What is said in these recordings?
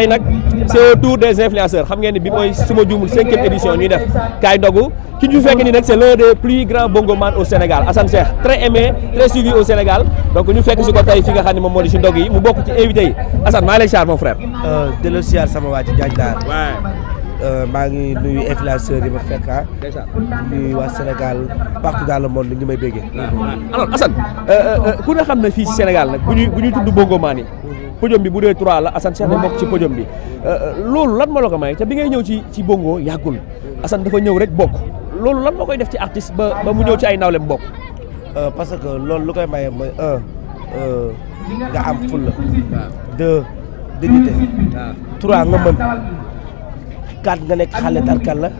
tey nag c'est au tour des influenceurs xam ngeen ni bi mooy suma juumul 5e édition ñuy def kaay dogu ki ñu fekk ni nag c'est l'un des plus grands bongoman au Sénégal Assane Cheikh très aimé très suivi au Sénégal donc ñu fekk si ko tey fi nga xam ne moom moo di si ndog yi mu bokk ci invité yi Assane maa ngi lay siyaar mon frère. delloo siyaar sama waa ci jaaj naar maa ngi nuyu influenceurs yi ma fekk nuyu waa Sénégal partout dans le monde ñu may béggee. alors Assane ku ne xam ne fii si Sénégal nag bu ñuy tudd bongoman yi podium bi bu dee 3 la Assane Cheikh day bokk ci podium bi loolu lan moo la ko may te bi ngay ñëw ci bongo yàggul Assane dafa ñëw rek bokk loolu lan moo koy def ci artiste ba mu ñëw ci ay nawlem bokk. parce que loolu lu koy maye mooy nga am fulla 2 dignité 3 nga mën 4 nga nekk xale tarkal la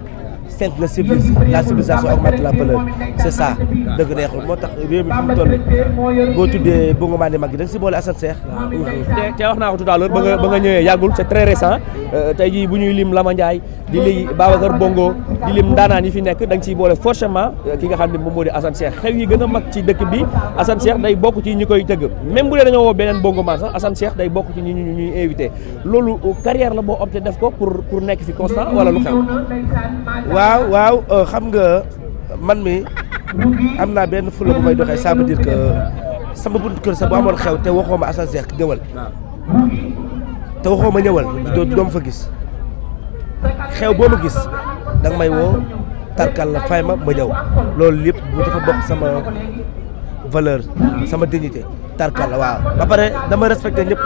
5 nga civilisé la civilisation augmente la valeur c'est ça dëgg neexul moo tax réew mi fi mu toll boo tuddee bongoman mag yi da nga si boole Assane Cheikh. te wax naa ko tout à l'heure ba nga ñëwee yàggul c'est très récent tey jii bu ñuy lim Lama Ndiaye di li Babacar Bongo di lim ndaanaan yi fi nekk da nga ciy boole forcément ki nga xam ne moom moo di Assane Cheikh xew yi gën a mag ci dëkk bi Assane Cheikh day bokk ci ñi koy tëgg même bu dee dañoo woo beneen bongoman sax Assane Cheikh day bokk ci ñuy invité loolu carrière la boo opté def ko pour nekk fi constant wala lu xew. waaw xam nga man mi am naa benn fulla bu may doxee ça veut dire que sama buntu kër sax bu amoon xew te waxoo ma Assane Cheikh ñëwal te waxoo ma ñëwal doo ma fa gis xew boo ma gis danga may woo tarkal la fay ma ñëw loolu lépp bu dafa bokk sama valeur sama dignité tarkal la waaw ba pare dama respecté ñëpp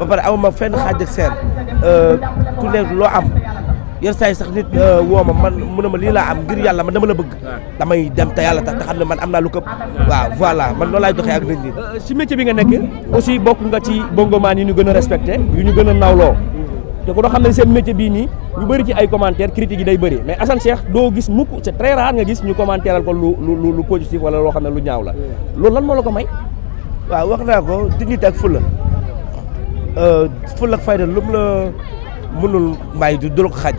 ba pare amuma fenn xaaj ak seen ku nekk loo am yenn saa yi sax nit woo ma man mu ne ma lii laa am ngir yàlla man dama la bëgg damay dem te yàlla tax te xam ne man am naa lu këpp waaw voilà man loolu laay doxee ak nit ñi. si métier bi nga nekk aussi bokk nga ci bongoman yi ñu gën a respecté yu ñu gën a nawloo te ku doo xam ne seen métier bii nii ñu bëri ci ay commentaires critiques yi day bëri mais Assane Cheikh doo gis mukk c'est très rare nga gis ñu commentéral ko lu positif wala loo xam ne lu ñaaw la loolu lan moo la ko may. waaw wax naa ko dignité ak fulla fulla ak fayda lu mu la mënul may du la ko xaj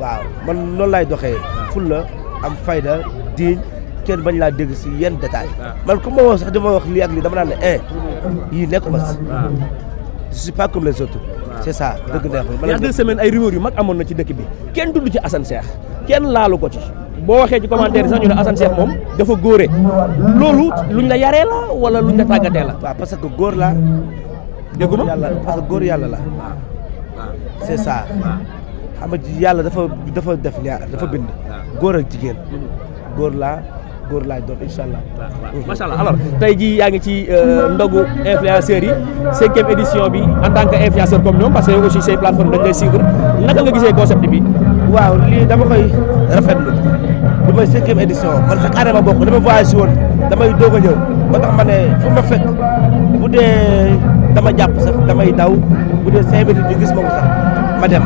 waaw man noonu laay doxee fulla am fayda diiñ kenn bañ laa dégg si yenn détail man comme ma woo sax dama wax lii ak lii dama naan ne yii nekkuma si je suis pas comme les autres c'est ça dëgg neexul. il y a 2 semaines ay rumeurs yu mag amoon na ci dëkk bi kenn tudd ci Assane Cheikh kenn laalu ko ci boo waxee ci commentaire yi sax ñu ne Assane Cheikh moom dafa góore loolu luñ la yaree la wala luñ la tàggatee la. waaw parce que góor la dégguma yàlla parce que góor yàlla la c'est ça xam nga yàlla dafa def ñaar dafa bind góor ak jigéen góor laay doon incha allah. macha allah alors tey jii yaa ngi ci ndogu influenceurs yi 5e édition bi en tant que influenceur comme ñoom parce que aussi say plateforme dañ lay suivre naka nga gisee concept bi. waaw lii dama koy rafetlu bi mooy 5e édition man chaque année ma bokk dama voyagé woon damay doog a ñëw ba tax ma ne fu ma fekk bu dee dama jàpp sax damay daw bu dee 5 minutes ñu gis ma ko sax ma dem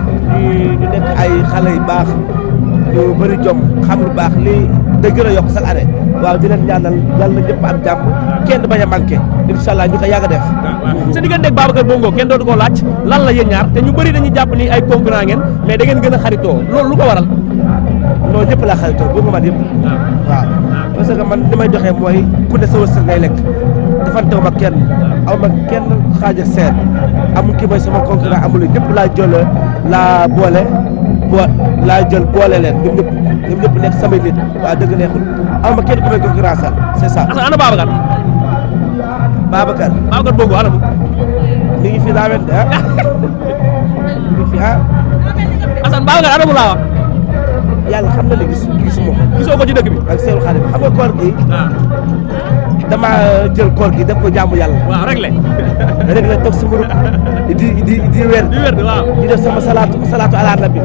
ñu nekk ay xale yu baax ñu bëri jom xam lu baax lii day gën a yokk sax année waaw di leen ñaanal yàlla ñëpp am jàmm kenn bañ a manqué incha allah ñu ko yàgg a def. sa diggante ak Babacar Bongo kenn dootu ko laaj lan la yéen ñaar te ñu bëri dañuy jàpp ni ay concurrent ngeen mais da ngeen gën a xaritoo loolu lu ko waral. non ñëpp laa xaritoo Bongo man yëpp. waaw parce que man li may doxee mooy ku ne sa wërsëg ngay lekk defantewu ma kenn aw ma kenn xaaj ak seen amul kii mooy sama concurrent amul ñëpp laa jël laa boole laa jël boole leen ñoom ñëpp nekk samay nit waaw dëgg neexul aw ma kenn ku may concurrence c'est ça. ana Babacar. Babacar Bongo ana mu. mi ngi fi daa mel de mi ngi fi Assane Babacar ana mu laa wax. yàlla xam na ne gisuma ko. gisoo ko ci dëkk bi. ak seelu xale bi xam nga koor gi. dama jël koor gi def ko jaamu yàlla. waaw rek la toog si muru di weer. waaw di def sama salaatu ala nabi.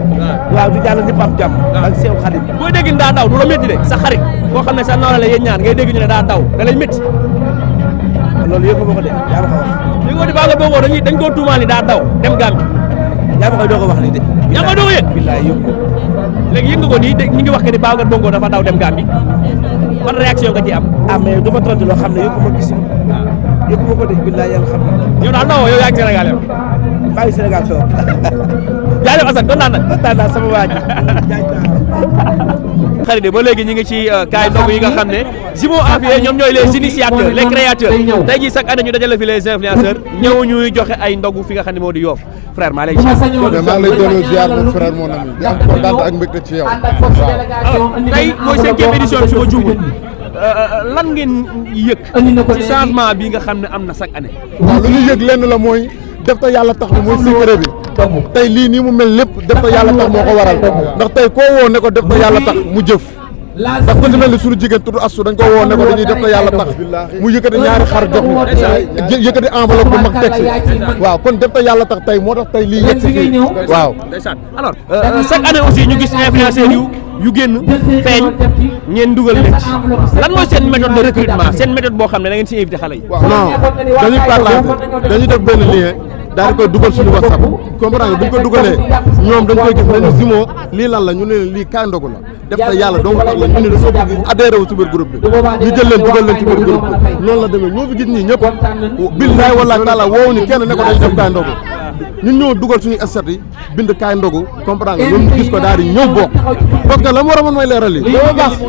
waaw di ñaanal ñëpp am jàmm. ak seelu xale bi. booy dégg daa daw du la métti de sa xarit boo xam ne sa nawle la yéen ñaar ngay dégg ñu ne daa daw da lay métti. loolu yëgu ma ko de yaa ma ko wax. li nga ko di Babacar Bongo dañ koo tuumaal ni daa daw dem Gambie. yaa ma koy doog a wax nii de. yaa ma koy doog a yëg. billaay yëgu léegi yëg nga ko nii ñu ngi wax que ni Babacar Bongo dafa daw dem Gambie ban réaction nga ci am. mais du ma tontu loo xam ne yëgu ma gis yëgu ma ko de billaay yàlla xam na. yow daal dawoo yow yaa ngi Sénégal yow. bàyyi Sénégal toog. jaajëf Assane kontaan naa sama waa ji xarit ba léegi ñu ngi ci kaay ndogu yi nga xam ne Zimo Afia ñoom ñooy les initiateurs les créateurs tey jii chaque année ñu dajale fi les influenceurs ñëw ñuy joxe ay ndogu fi nga xam ne moo di Yoff frère maa lay ziar. maa ngi lay delloo ziar mon frère mon ami di am kontaan ak mbégte ci yow. alors tey mooy 5e édition bi su ma juumul lan ngeen yëg ci changement bi nga xam ne am na chaque année. waaw lu ñu yëg lenn la mooy def ta yàlla tax mooy secret bi tey lii nii mu mel lépp def ta yàlla tax moo ko waral ndax tey koo woo ne ko def ta yàlla tax mu jëf ndax ku ci mel ni suñu jigéen tudd Astou dañ ko woo ne ko dañuy def ta yàlla tax mu yëkkati ñaari xar jox ñu yëkkati enveloppe bu mag teg si waaw kon def ta yàlla tax tey moo tax tey lii yegg si fii waaw. alors chaque année aussi ñu gis influenceurs yu génn feeñ ngeen dugal leen ci lan mooy seen méthode de recrutement seen méthode boo xam ne da ngeen si invité xale yi. non dañuy partager dañuy def benn lien daal di koy dugal suñu WhatsApp comprendre nga bu ñu ko dugalee ñoom dañ koy gis nañu Zimo lii lan la ñu ne leen lii kaay ndogu la def ta yàlla dong tax la ñu ne dañoo bëgg adhéré wu ci biir groupe bi ñu jël leen dugal leen ci biir groupe bi noonu la demee ñoo fi gis ñii ñëpp billaay wala taala woowu ñu kenn ne ko dañ def kaay ndogu ñun ñoo dugal suñu stat yi bind kaay ndogu comprendre nga ñoom ñu gis ko daal di ñëw bokk parce que la mu war a mën mooy leeral yi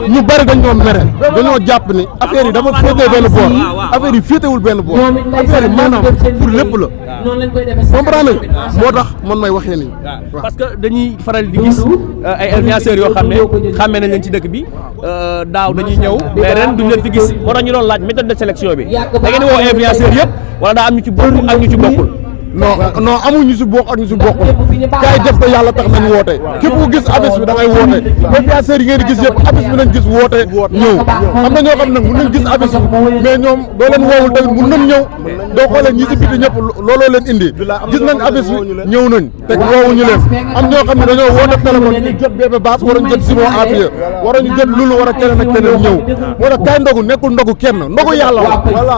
ñu bari dañ ñoo mere dañoo jàpp ni affaire yi dafa féetee benn boor affaire yi féetewul benn boor affaire yi maanaam pour lépp la comprendre nga moo tax man may waxee nii parce que dañuy faral di gis ay influenceurs yoo xam ne xàmmee nañ leen ci dëkk bi daaw dañuy ñëw mais ren duñ leen fi gis moo tax ñu doon laaj méthode de sélection bi da ngeen di woo influenceurs yëpp wala daa am ñu ci bokk ak ñu ci bokkul. non amul ñu si bokk ak ñu si bokkul kaay def ko yàlla tax nañ woote képp ku gis affiche bi da ngay woote influenceurs yi ngeen di gis yëpp affiche bi nañ gis woote ñëw am na ñoo xam nag mun nañ gis affiche bi mais ñoom doo leen woowul tamit mun nañ ñëw doo xoolee ñi si biti ñëpp looloo leen indi gis nañ affiche bi ñëw nañ te woowuñu leen am ñoo xam ne dañoo woote téléphone ñu jot Bébé Bass war ñu jot Zimo Afia war ñu jot Lulu war a keneen ak keneen ñëw moo tax kaay ndogu nekkul ndogu kenn ndogu yàlla la voilà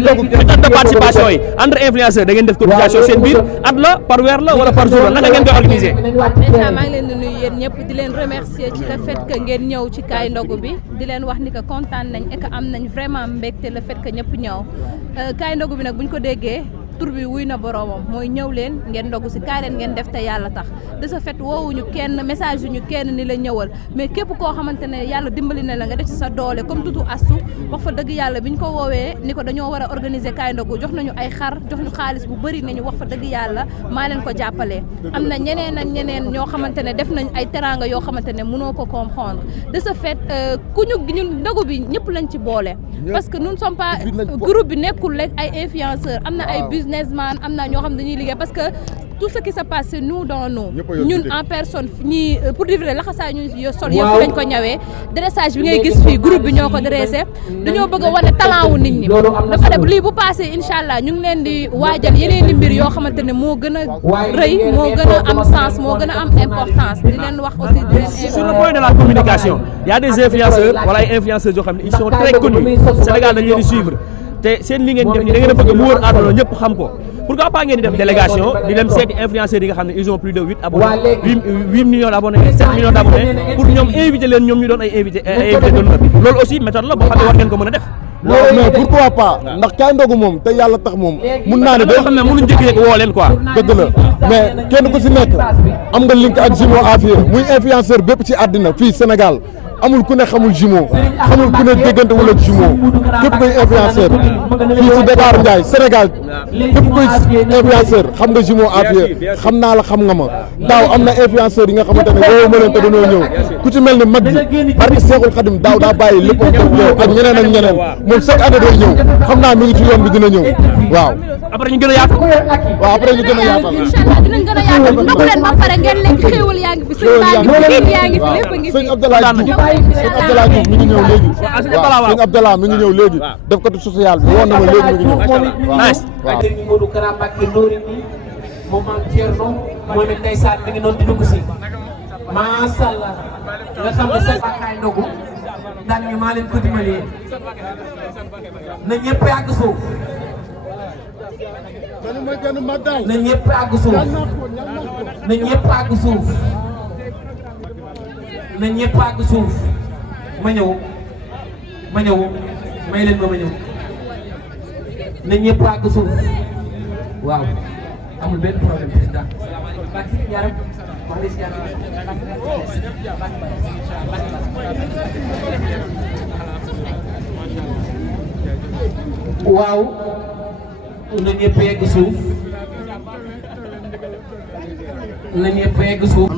ndogu méthode de participation yi entre influenceurs da ngeen def cotisation seen biir at la par weer la wala par jour la naka ngeen koy organiser. déjà maa ngi leen di nuyu yéen ñëpp di leen remercier ci le fait que ngeen ñëw ci kaay ndogu bi di leen wax ni que kontaan nañ et que am nañ vraiment mbégte le fait que ñëpp ñëw kaay ndogu bi nag buñ ko déggee tur bi wuy na boroomam mooy ñëw leen ngeen ndogu si kaay leen ngeen def te yàlla tax de ce fait woowuñu kenn message yu ñu kenn ni la ñëwal mais képp koo xamante ne yàlla dimbali na la nga def ci sa doole comme tutu Astou wax fa dëgg yàlla bi ñu ko woowee ni ko dañoo war a organiser kaay ndogu jox nañu ay xar jox ñu xaalis bu bëri nañu wax fa dëgg yàlla maa leen ko jàppalee am na ñeneen ak ñeneen ñoo xamante ne def nañ ay teranga yoo xamante ne mënoo ko comprendre de ce fait ku ñu ñun ndogu bi ñëpp lañ ci boole parce que nous ne sommes pas groupe bi nekkul rek ay influenceurs am na ay businessman am na ñoo xam dañuy liggéey parce que tout ce qui se passe c'est nous dans nous ñun en personne ñii pour dire laxasaay ñu sol yëpp lañ ko ñawee dressage bi ngay gis fii groupe bi ñoo ko dressé dañoo bëgg a wane talent wu nit ñi dafa def lii bu passé incha allah ñu ngi leen di waajal yeneen i mbir yoo xamante ne moo gën a rëy moo gën a am sens moo gën a am importance di leen wax aussi di leen sur le point de la communication il y a des influenceurs wala ay influenceurs yoo xam ne ils sont très connus Sénégal dañ leen di suivre te seen li ngeen def ni da ngeen a bëgg mu wër àdduna ñëpp xam ko pourquoi pas ngeen di def délégation di dem seeti influenceurs yi nga xam ne ils ont plus de 8 abonnés 8 millions d'abonnés 7 millions d'abonnés pour ñoom invité leen ñoom ñu doon ay invité d'honneur loolu aussi méthode la boo xam ne war ngeen ko mën a def. non mais pourquoi pas ndax kaay ndogu moom te yàlla tax moom mun naa ne boo xam ne mënuñ jékki-jékki woo leen quoi. dëgg la mais kenn ku si nekk am nga link ak Zimo Afia muy influenceur bépp ci àddina fii Sénégal amul ku ne xamul Zimo xamul ku ne déggante wala Zimo képp koy influenceur fii ci Dakar Ndiaye Sénégal képp koy influenceur xam nga Zimo Afia xam naa la xam nga ma daaw am na influenceur yi nga xamante ne woowu ma leen te dañoo ñëw ku ci mel ni mag ji barke Seexul Xadim daaw daa bàyyi lépp ñëw ak ñeneen ak ñeneen moom chaque année day ñëw xam naa mi ngi ci yoon bi dina ñëw waaw. après ñu gën a yaatal. waaw après ñu gën a yaatal. inchallah dinañ gën a yaatal ndogu leen ba pare ngeen lekk xéewal yaa ngi fi sëñ baa ngi fi yaa ngi fi lépp a ngi fi. sëñ Abdallah Diouf mi ngi ñëw léegi. waaw sëñ Abdallah mi ngi ñëw léegi. def ko social bi woon na ma léegi mi ngi ñëw. waaw waaw. Modou Kara Mbacké Ndoori bi moom maam Thierno moom it ndeysaan mi ngi noonu di dugg si macha allah nga xam ne seen kaay ndogu daal ñu maa leen ko dimbalee na ñëpp yàgg suuf na ñëpp àgg suuf na ñëpp àgg suuf na ñëpp àgg suuf ma ñëw may leen ma ñëw na ñëpp àgg suuf waaw amul benn problème président. Bàcc yaram maa ngi lay ziar. waaw na ñëpp yegg suuf na ñëpp yegg suuf